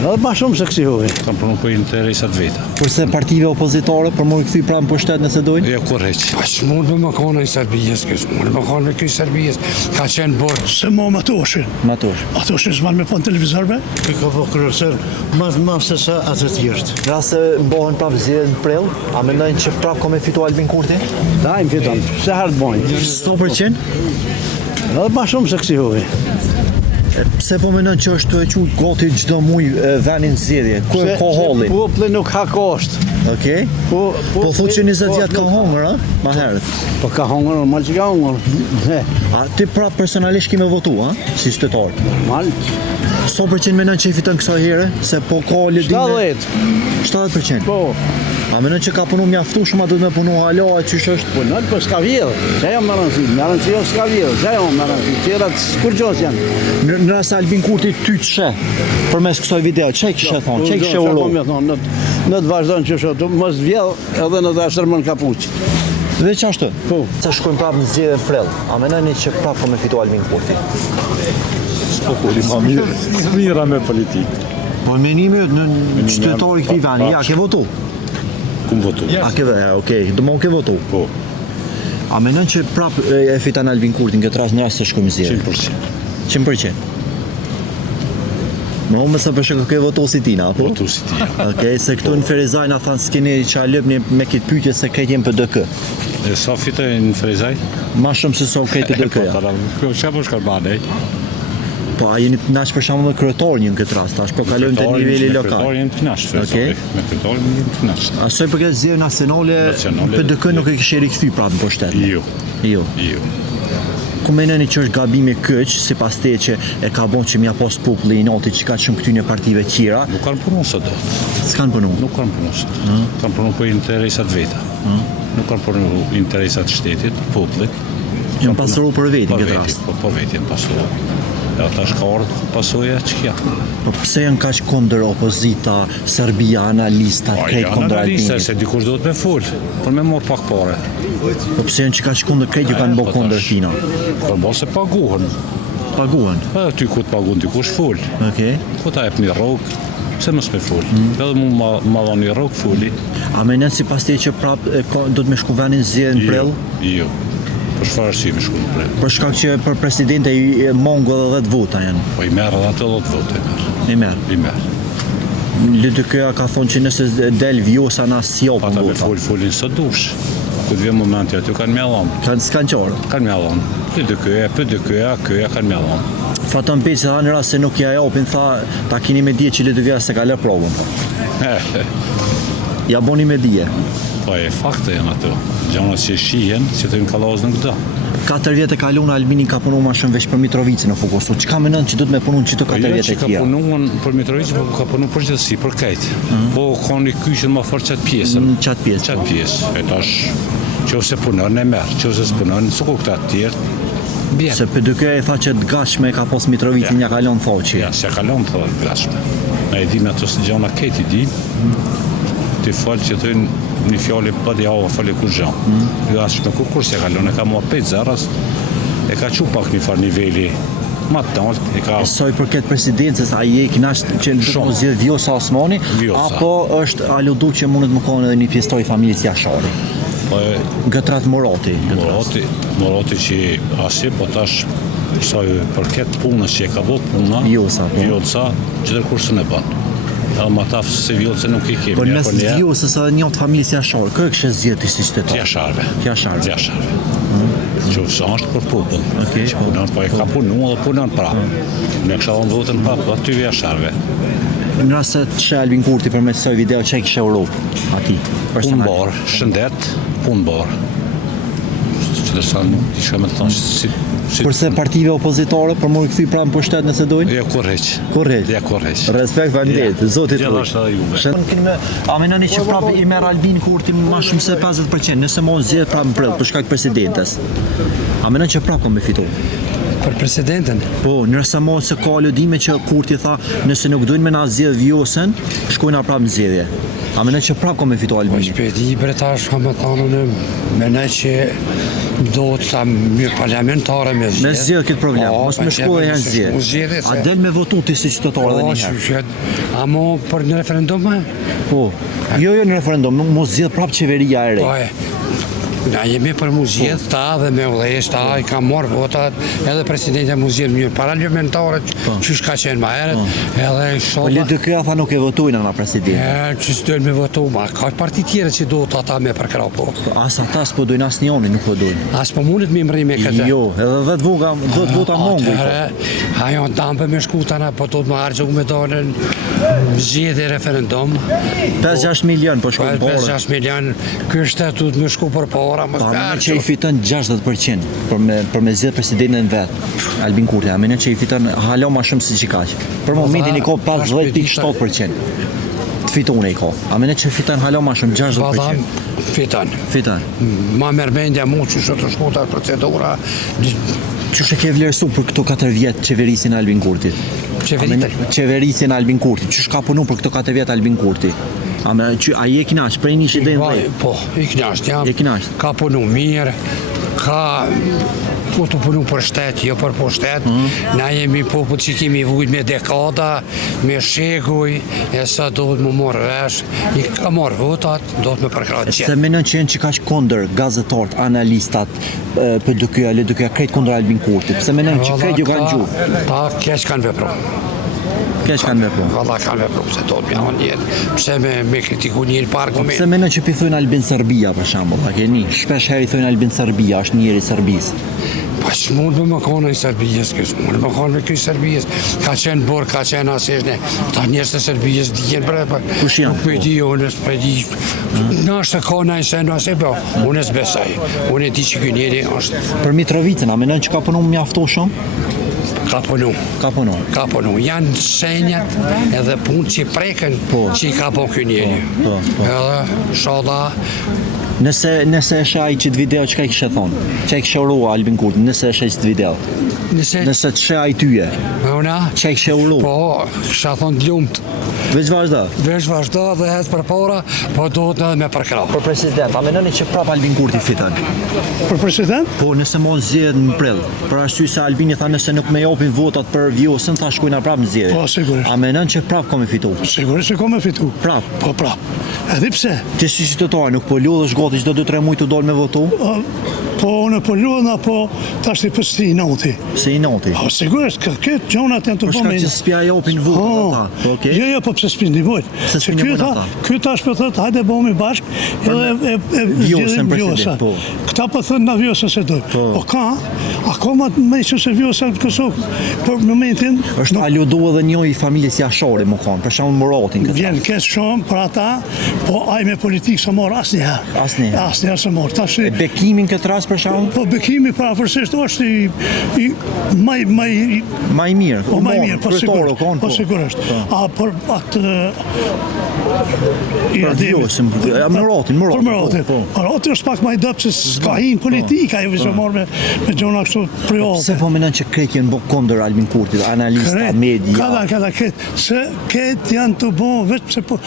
Edhe ma shumë se kësi huve. Kam punu për interesat veta. Kurse partive opozitore për mund këthy pranë pushtet nëse dojnë? Jo, korreq. Mund me më kone i Serbijës, mund me kone me këj Serbijës, ka qenë borë. Se mo Matoshi. Matoshi s'man me pon televizorbe? Kë ka po kërësër ma se sa atë tjeshtë. Rase mbohen prapë zgjedhjet në prill, a mendojnë që prapë ka me fitu Albin Kurti? Dajmë fiton, se hartë bojnë. 100%? Edhe ma shumë se kësi huve. Pse po mendon që është e quajtur gati çdo muj vendin zgjedhje? Ku e ka halli? Populli nuk ka kosht. Okej. Po thotë që 20 vjet ka hongër, a? Ma herët. Po ka hongër, normal që ka hongër. A ti prapë personalisht ke me votu, a? Si qytetar. Normal. 100% mendon që i fiton kësaj here? Se po ka lëdime? 70%. Po. A mendon që ka punu mjaftueshëm, a duhet me punu hala, a çysh është? Punon, po s'ka vjedhë. Që jam më rëndësi jo s'ka vjedhë. Që jam më rëndësi. Tjerat kur gjos janë. Në rast se Albin Kurti ty të sheh përmes kësaj video, çe kishe thonë? Çe kishe uro? Në të vazhdojnë që shotu, mos vjedhë edhe në të ashtërmën kapuq. Veç ashtu? Po. Sa shkojmë prapë në zgjedhje në prill, a mendoni që prapë ka me fitu Albin Kurti? Po foli ma mirë. Mira me politikë. Po menimi në qytetari këtij vendi, ja ke votu? Kum votu? A ke okej, do më ke votu? Po. A mendon që prapë e fiton Albin Kurti në këtë rast në rast se shkojmë zgjedhje? 100%. 100%. Më umë se përshë ke votu si tina, apo? Votu si tina. Okej, se këtu në Ferizaj na thanë s'keni që a lëpni me këtë pyetje se këtë jem PDK. E sa fitoj në Ferizaj? Ma shumë se sa këtë PDK-ja. Po çfarë po shkarbane? Po a jeni të nash për shembull me kryetor një në këtë rast, tash po kalojmë te niveli lokal. Kryetor jemi të nash. Okej. Me kryetor jemi të nash. Asoj për këtë zgjedhje nacionale, PDK nuk e kishte rikthy prapë në pushtet. Jo. Ku mendoni që është gabimi këç, sipas teje që e ka bën që mja pas populli i natit që ka shumë këtyne partive tjera? Nuk kanë punu sot do. S'kan punu? Nuk kanë punu sot. Kanë punu për interesat veta. Nuk kanë punu interesat shtetit, popullit. Janë pasuru për vetin këtë rast. Po vetin pasuru. E ata shka ardhë pasoja që kja. Po pse janë kaq kundër opozita, Serbia, analista, krejt kundër Albinit? Analista, se dikush do të me full, për me morë pak pare. Po pse janë që kaq kundër krejt ju kanë bo kundër tina? Po bo se paguhen. Paguhen? Ty ku të paguhen, dikush full. Okej. Ku ta jep një rogë, se mos me full. Edhe mu ma dha një rogë fulli. A mendon sipas teje që prapë do të më shku vendin zgjedhje në prill? Jo. Për çfarë arsye shkon në prill? Për shkak që për presidente i mongo edhe 10 vota janë. Po i merr edhe ato 10 vota. I merr. LDK-ja ka thonë që nëse del vjosa na sjop ata me folin së dush. Ku të vjen momenti aty kanë mjallon. S'kan qorë. Kanë mjallon. PDK-ja kanë mjallon. Fatën Peci tha në rast se nuk ja japin, tha ta keni me dije që LDK-ja se ka lë provën. Ja boni me dije. Po e fakte janë ato. Gjanat që shihen, që të në kalaz në këta. 4 vjet e kaluara Albini ka punu ma shumë veç për Mitrovicën në Fokosu. Çka mendon që duhet me punu çito 4 vjet e tjera? Ka punuar për Mitrovicën, po ka punuar përgjithësi për kajt. Po kanë kyçën më fort çat pjesën. Çat pjesë. E tash nëse punon e merr, nëse s'punon, s'u këta të tjerë. Bien. Se PDK e tha që të gatshme ka pos Mitrovicën ja kalon thoçi. Ja, se kalon thonë të gatshme. Ne e dimë ato se gjona këtë di. Ti fal që thon një fjallë pa dhe java fali kur gjanë. Gatshme kur se kalon, e ka marrë 5 zeras, e ka qu pak një farë niveli ma të talt. Soj përket presidencës, a je kënaqur që në zgjedh Vjosa Osmani, apo është aludu që mundet më konë edhe një pjesëtoj familjes Jashari? Gëtrat Morati që asi, po tash soj përket punës që e ka bot puna Vjosa, që tërkursën e banë. Edhe ma tafë se Vjolse nuk i kemi. Po nësë Vjolsës edhe njëtë familjes Jashari, kërë kështë zjetë i si qytetar? Jasharve. Që është për popull. Që punon, po e ka punu dhe punon prapë. Ne kësha dhënë votën prapë, aty Jasharve. Në rase të shë Albin Kurti për me kësaj video, që e kështë Europë ati? Punë barë, shëndet, punë barë. Që të sanë, i shka me të thonë Përse partive opozitore për më këthy pra në pushtet nëse dojnë? Ja, korreq. Respekt, faleminderit. Zotit gjithashtu edhe juve. A menoni që prapë i merr Albin Kurti më shumë se 50%, nëse mos zgjedh prapë në prill për shkak presidentes. A menon që prapë ka me fitu? Për presidenten? Po, nëse mos se ka lëdime që Kurti tha, nëse nuk dojnë me na zgjedh Vjosën, shkojnë prapë në zgjedhje. A mendon që prap ka me fitu Albini? Shpeti për tash kam të thonë mendoj që do të mirë parlamentare me zgjedhje. Me zgjedhje këtë problem, mos më shkoj e zgjedhje. A del me votu ti si qytetar edhe një herë? A mo për në referendum? Po. Jo në referendum, mos zgjedh prap qeveria e re. Po. Na jemi për mu zgjedh ta dhe me udhëheq ta i ka marrë votat edhe presidenti mu zgjedh mirë parlamentarët që shka qenë ma herët edhe Po le dy këja tha nuk e votojnë nga presidenti. Që s'dojnë me votu, ma ka parti tjere që do të ata me përkra po. As ata s'po dojnë as njoni, nuk po dojnë. As po mundet me imri me këtë. Jo, edhe 10 vota mongu. Ajo në dampe me shkutana, po do të më hargjohu me dalën zgjedhje referendum. 5-6 milion po shkojnë porë. 5-6 milion, ky shtetë du të më shku për para. Amene që i fiton 60% për me zgjedh presidentin vetë, Albin Kurti, amene që i fiton halo ma shumë si që kaq. Për momentin i ka 50.7% të fitone i ka. Amene që fiton halo ma shumë 60%. Fiton. Ma mërmendja mu që shë të shkuta procedura. Që shë ke vlerësu për këto 4 vjetë qeverisin Albin Kurti? Qeverisin Albin Kurti. Që shë ka punu për këto 4 vjetë Albin Kurti? A je i knasht, prej një që dhe në dhejtë? Po, i knasht, jam. Ka punu mirë, ka të punu për shtet, jo për po shtet. Na jemi popull që kemi vujt me dekada, me shekuj, e sa do të më morë vesh. I ka morë votat, do të më përkratë qetë. Se menon që jenë që ka që kondër gazetarët, analistat, për dukyja krejt kondër Albin Kurti. Se menon që krejt ju kanë gjuhë? Ta keq kanë vepru. Keq kanë vepru? Valla kanë vepru, se do të pjanë njëtë. Pse me kritiku njëri për argument. Se menon që pi thujnë Albin Serbia, për shambull, a keni? Shpesh heri thujnë Albin Serbia, është njëri Serbis. Pa që mund me më kone i Serbijës kësë, mund me kone me kësë Serbijës, ka qenë borë, ka qenë aseshne, ta njështë të Serbijës dijen bre, nuk me di, unë e s'pe di, në është të kone i senë asë, po, unë e s'besaj, unë e di që kjo njeri është. Për Mitrovicën, a menon që ka punu mjafto shumë? Ka punu. Janë shenjat edhe punë që preken që i ka po kjo njeri. Edhe shoda. Nëse e shaj qëtë video, që ka i kështë thonë? Që i kështë urua Albin Kurti, nëse e shaj qëtë video? Nëse të shaj tyje? Që i kështë urua? Po, kështë thonë të lumët. Veç vazhda? Veç vazhda dhe hetë për para, po do të edhe me përkra. Për president, a menoni që prap Albin Kurti fiton? Për president? Po, nëse mos zgjedh në prill. Për arsye se Albini tha nëse nuk me japin votat për vjosën, tha shkojna prap në zgjedhje. Po, sigurisht. A menon që prap ka me fitu? Sigurisht që ka me fitu. Prap? Po, prap. Edhe pse? Ti si qytetar nuk po lodhesh gati çdo 2-3 muaj të dal me votu? Po, unë po lodha, po tash ti pësti i noti. Se i noti? Po, sigurisht, këtë gjonat janë të bëjnë. Për shkak që s'pja japin votat ata. Okej. Jo, po pse s'pin di vot. Se ky tash po thotë hajde bëhemi bashk edhe e vjosën president. Këta po thonë na vjosën se do. Po ka akoma më shumë vjosa në Kosovë për momentin. Është aludo edhe njëri i familjes jashore, më kanë, për shembull Muratin këtë. Vjen keq shumë për ata, po ai me politikë s'o mor asnjëherë. Asnjëherë s'o mor. Tash bekimin këtë rast për shembull? Po bekimi pavarësisht është i më i mirë. Po më i mirë, po sigurisht. A për atë Muratin. Muratin është pak më i dobët se s'ka hin politika, ai vjen marrë me gjona kështu private. Se po mendon që krejt janë bë kundër Albin Kurtit, analista, media. Kada se këtë janë të bënë vetëm se po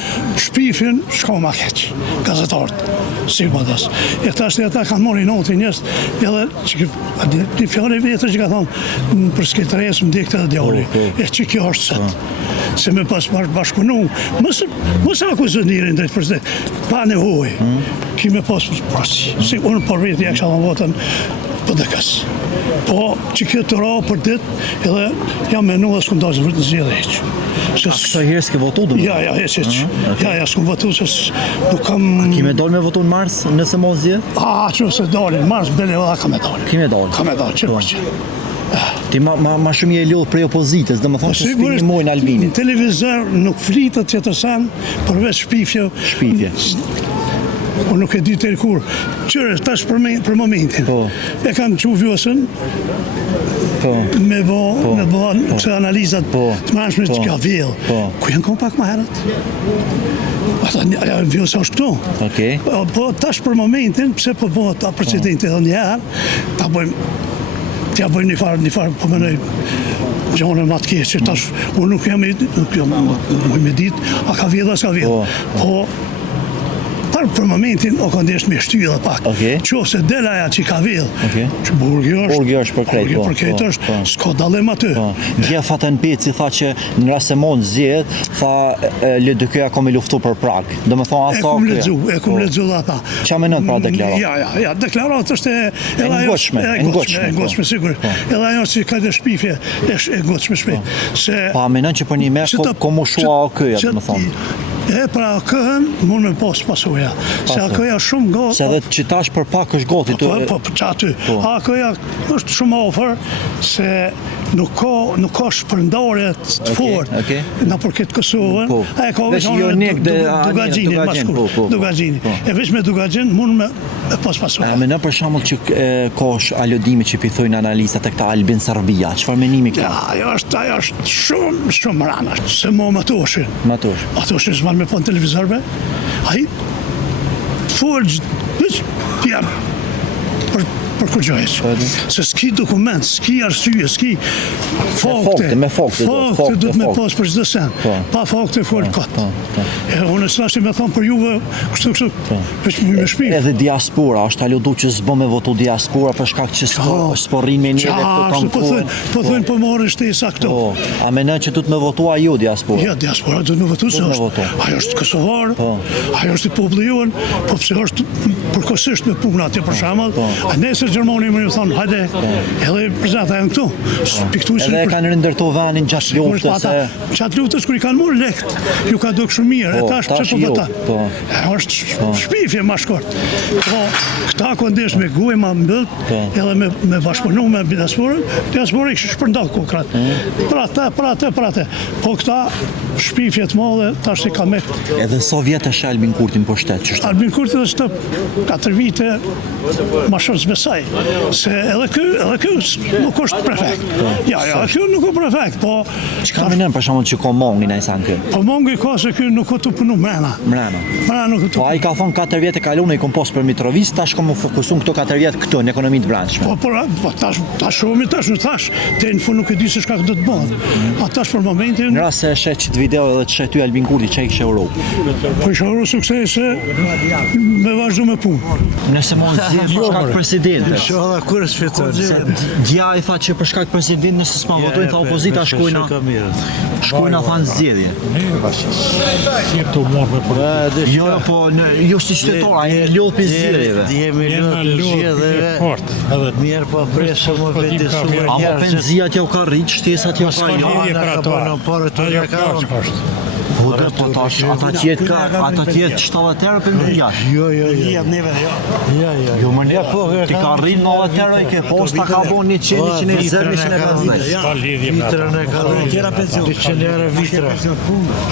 shpifin shko ma keq. Gazetarët, sigmatas. E tash ata kanë marrë notin njerëz, edhe një fjalë vjetër që ka thonë për sketresë më dikte djali. E që kjo është sot. Se me pas bashkëpunu, mos akuzon njërin drejt për drejt, pa nevojë. Kime pas prasi. Si unë për vetë ja kisha dhënë votën PDK-s. Po që kjo të ra për ditë, edhe jam menu dhe s'kum dashur vetë në zgjedhje hiç. A kësaj herë s'ke votu do? Ja, hiç. Ja, s'kum votu se nuk kam. Kime dal me votu në mars nëse mos zgjedh? Nëse dalin në mars, bele valla kam me dal. Kime dal? Kam me dal, çfarë? Ti ma shumë je lodh prej opozitës, dhe më thonë që s'ti mojnë Albinit. Në televizor nuk flitet që të sanë, përveç shpifje. Unë nuk e di të kur. Qërë, tash për momentin. E kanë që vjosën, me bo këse analizat të mërshme që ka vjellë. Ku janë kom pak ma herët? Ata vjosë është këtu. Po tash për momentin, pse po bo ta precedenti edhe njerë, ta bëjmë një farë, po mënoj gjonë më atë keqë, tash unë nuk jam me ditë, a ka vjedha, s'ka vjedha. Po, Atëherë për momentin o kondesh me shtyllë pak. Okej. Qofse del aja që ka vill. Okej. Që burgi është për krejt, po, për krejt po, është, po. s'ka dallim aty. Gja Fatën Peci tha që në rast se mund zgjedh, tha LDK ka me luftu për Prag. Do me thonë E kum lexu ata. Qa menon pra deklarat? Ja, deklarat është E ngutshme, sigurisht. Edhe ajo si ka të shpifje, është e ngutshme shpejt. Se Pa menon që për një merë ko mu shua AKJ, do me thonë. E pra AKJ mund me pas pasoja. Se AKJ shumë gati. Se edhe që tash për pak është gati. Po që aty. AKJ është shumë ofër se nuk ka shpërndarje të fortë në përket Kosovën. A e ka Dugagjinin. E veç me Dugagjin mund me pas pasoja. A menon për shembull që kosh alodimi që pithojnë analistat e këta Albin Serbia, çfarë menimi ka? Ajo është shumë rana. Se mo Matoshin. Matoshin s'man me pon televizorbe. Ai folë jam për kërgjojës. Se s'ki dokument, s'ki arsye, s'ki fakte. Me fakte du të me pas për çdo sen. Pa fakte folë katë. Unë s'lashi me thonë për juve, kështu, veç me shpif. Edhe diaspora, është alodu që s'bo me votu diaspora për shkak që s'porrin me një dhe këto kanë po thënë po morën shtesa këto. A menon që du të me votu a ju diaspora? Ja, diaspora du të me votu se është. Ajo është Kosovar, ajo është i populli jonë, po pse është përkohësisht me punë atje për shembull. A nesër Gjermani më thonë, hajde, edhe prezanta janë këtu. Edhe kanë rindërtu vanin gjatë luftës. Gjatë luftës kur i kanë marrë lekt, ju ka duk shumë mirë, e tash pse po vota. Është shpifje më shkurt. Po këta kondesh me gojë më mbyll, edhe me bashkëpunu me diasporën, diaspora i shpërndall kokrat. Për atë. Po këta shpifje të mëdha tash i ka me. Edhe sa vjet është Albin Kurti në pushtet, ç'është? Albin Kurti është 4 vite ma shumë s'besoj, se edhe ky nuk është prefekt. Ja, ky nuk është prefekt, po... Çka menon për shembull që ka Mongi në Isan kë? Po Mongi ka se ky nuk ka të punu mrena. Po ai ka thonë 4 vjet e kaluar i kompos për Mitrovic, tash ka më fokusuar këto 4 vjet këtu në ekonominë të brendshme. Po tash shumë nuk thash, te në fund nuk e di se çka do të bëhet. Po tash për momentin... Në rast se shet çit video edhe të shet ty Albin Kurti çai kishe Europë. Po isha Europë suksese me vazhdu me punë. Nëse mund zgjedh për shkak presidentit. Shoha kur sfiton. Dja i tha që për shkak presidentit nëse s'ma votojnë tha opozita shkojna thanë zgjedhje. Jo, po ju si qytetar, ai lodh për zgjedhjeve. Jemi lodh zgjedhjeve. Mirë po presë më vetë shumë. Apo penzia t'ja ka rrit, shtesat t'ja ka Po tash ata tjetë 70 euro për një jashtë. Jo. Jo më një ti ka rrit 90 euro i ke posta ka bo 100, 120, 150. Vitrën e ka rrit 200 euro vitra.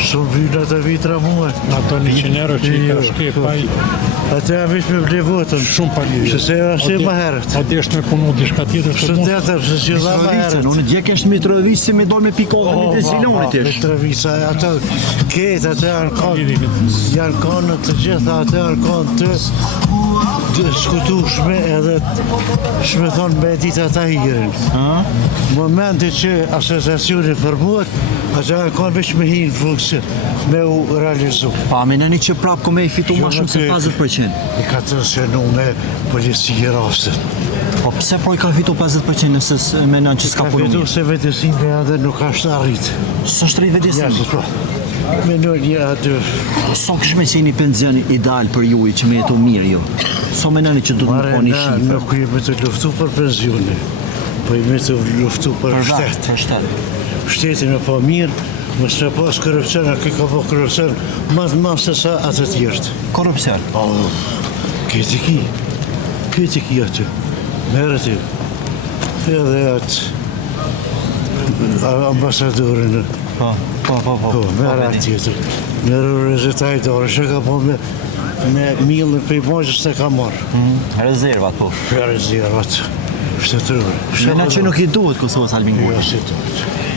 Shumë vyna të vitra muhe. Ato 100 euro që i ka shkep ai. Atë jam veç me ble votën. Shumë pa lidhje. Se është më herët. A desh me punu diçka tjetër të mund? Se si dha më herët. Unë dje kesh Mitrovic si me dol me pikove me dezilonit ish. Mitrovica ato ketë atë janë kanë të gjitha atë janë kanë të skutushme edhe shme thonë me ditë ata hirin. Momenti që asociacioni formuat, atë janë kanë veç me hinë funksion, me u realizu. Pa, meneni që prap ko me i fitu ma shumë se 50%. I ka të nësenu me policie rastet. Po pse po i ka fitu 50% nëse menon që s'ka punu Ka fitu mirë? se vetësime edhe nuk ashtë arrit. S'është rrit vetësime? Menoj një aty. So kish me qenë një penzion ideal për ju që me jetu mirë ju? So menoni që du të më po një shifër? Nuk jemi të luftu për penzione, po jemi të luftu për shtet. Për shtet. Shtetin me po mirë, mësë me pas korupcion, a këj ka po korupcion, ma të ma se sa atë të tjertë. Korupcion? Këti ki aty, merë aty. Edhe atë ambasadorin. Po, Merë atë tjetër. Merë rezetaj dorë, që ka po me millën për i mojës të ka marë. Rezervat po. Rezervat, shtetërore. Menon që nuk i duhet Kosovës Albin Kurti? Jo, si duhet.